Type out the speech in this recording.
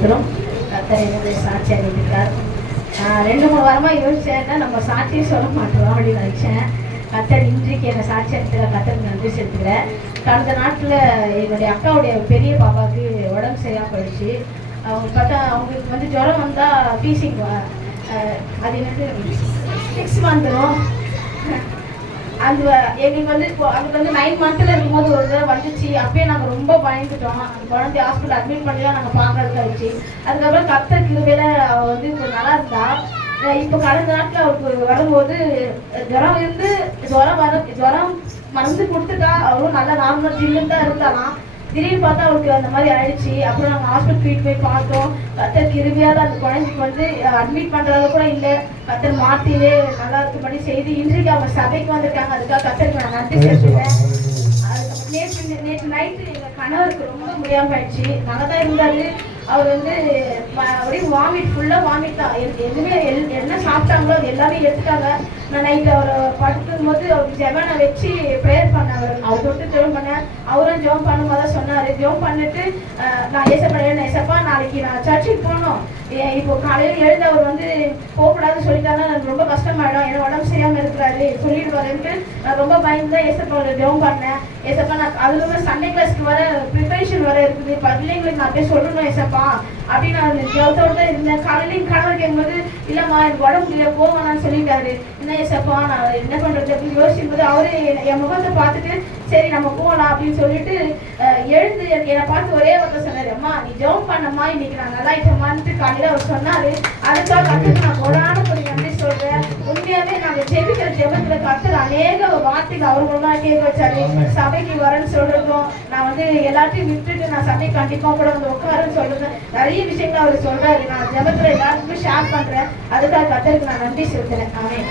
ஸ்தோத்திரம். கர்த்தர் என்னுடைய சாட்சி அறிவிக்கிறார். 2-3 வாரமாக யோசிச்சேன், நம்ம சாட்சியை சொல்ல மாட்டோம் அப்படின்னு நினச்சேன். கர்த்தர் இன்றைக்கு என்னை சாட்சி அறிவிக்கிற கர்த்தருக்கு நன்றி செலுத்துக்கிறேன். கடந்த நாட்டில் என்னுடைய அக்காவுடைய பெரிய பாப்பாவுக்கு உடம்பு சரியாக போயிடுச்சு. அவங்க பார்த்தா அவங்களுக்கு வந்து ஜுரம் வந்தால் பீசிங் அது எனக்கு 6 வந்துடும். அந்த எங்களுக்கு வந்து அதுக்கு வந்து 9 மந்த்தில் இருக்கும்போது ஒரு தடவை வந்துச்சு. அப்பயே நாங்கள் ரொம்ப பயந்துட்டோம். அந்த குழந்தைய ஹாஸ்பிட்டல் அட்மிட் பண்ணி தான் நாங்கள் பார்க்கறதுக்கு ஆயிடுச்சு. அதுக்கப்புறம் கர்த்தர் கிருபையில அவள் வந்து இப்போ நல்லா இருந்தா. இப்போ கடந்த நாட்டில் அவருக்கு வரும்போது ஜுரம் இருந்து ஜுரம் மருந்து கொடுத்துட்டா. அவளும் நல்லா நார்மல் ஜில்லுன்னு தான் இருந்தாலாம். திடீர்னு பார்த்தா அவளுக்கு அந்த மாதிரி ஆயிடுச்சு. அப்புறம் நாங்கள் ஹாஸ்பிட்டல் ட்ரீட் போய் பார்த்தோம். கர்த்தர் கிருபையால் அந்த குழந்தைக்கு வந்து அட்மிட் பண்ணுறது கூட இல்லை. கர்த்தர் மாற்றிலே நல்லா இருக்கும்படி செய்து இன்றைக்கு அவங்க சபைக்கு வந்திருக்காங்க. அதுக்காக கர்த்தருக்கு நான் நன்றி செலுத்துறேன். அதுக்கப்புறம் நேற்று நைட்டு எங்கள் கணவருக்கு ரொம்ப முடியாமல் ஆயிடுச்சு. நல்லா தான் இருந்தார். அவர் வந்து அப்படியே வாமிட் ஃபுல்லாக வாமிட் தான். எதுவுமே என்ன சாப்பிட்டாங்களோ அது எல்லாமே எடுத்துட்டாங்க. நான் நைட்டு அவரை படுக்கும் போது அவருக்கு ஜெபனை வச்சு ப்ரேயர் பண்ணார். அவர் தொட்டு ஜெபம் பண்ணேன். அவரும் ஜெபம் பண்ணும்போது தான் சொன்னார். ஜெபம் பண்ணிட்டு நான் ஏசப்பா நாளைக்கு நான் சர்ச்சுக்கு போகணும். இப்போ காலையில் எழுந்து அவர் வந்து போகக்கூடாதுன்னு சொல்லிட்டாங்கன்னா எனக்கு ரொம்ப கஷ்டமாயிடும். ஏன்னா உடம்பு சரியாமல் இருக்கிறாரு சொல்லிடுவாருன்ட்டு நான் ரொம்ப பயந்து தான் ஏசப்பா ஜெபம் பண்ணேன். ஏசப்பா நான் அதுல சண்டே கிளாஸ்க்கு வர ப்ரிப்பரேஷன் வர இருக்குது. பிள்ளைங்களுக்கு நான் அப்படியே சொல்லணும் ஏசப்பா அப்படின்னு நான் ஜெபத்தோடு தான் இருந்தேன். காலையிலையும் கணவர் கேட்கும்போது இல்லைம்மா எனக்கு உடம்பு முடியல போவேணான்னு சொல்லிட்டாரு. என்ன ஏசப்பா நான் என்ன பண்ணுறது அப்படின்னு யோசிக்கும் போது அவரே என் முகத்தை பார்த்துட்டு சரி நம்ம போகலாம் அப்படின்னு சொல்லிட்டு எழுந்து என்னை பார்த்து ஒரே வார்த்தை சொன்னார், அம்மா நீ ஜெபம் பண்ணம்மா இன்னைக்கு நான் நல்லா ஆயிட்டமான்ட்டு காலையில் அவர் சொன்னார். அதுக்காக கற்றுக்கு நான் கொடான ஒரு நன்றி சொல்கிறேன். உண்மையாகவே நாங்கள் ஜெபிக்கிற ஜெபத்தில் கற்றுற அநேக வார்த்தைகள் அவர் ஒன்றா கேட்க வச்சாரு. சபைக்கு வரேன்னு சொல்கிறதும் நான் வந்து எல்லாத்தையும் விட்டுட்டு நான் சபைக்கு கண்டிப்பாக கூட வந்து உட்காருன்னு சொல்கிறது நிறைய விஷயங்கள் அவர் சொல்கிறாரு. நான் ஜெபத்தில் எல்லாருக்குமே ஷேர் பண்ணுறேன். அதுக்காக கற்றுக்கு நான் நன்றி செலுத்துறேன். ஆமென்.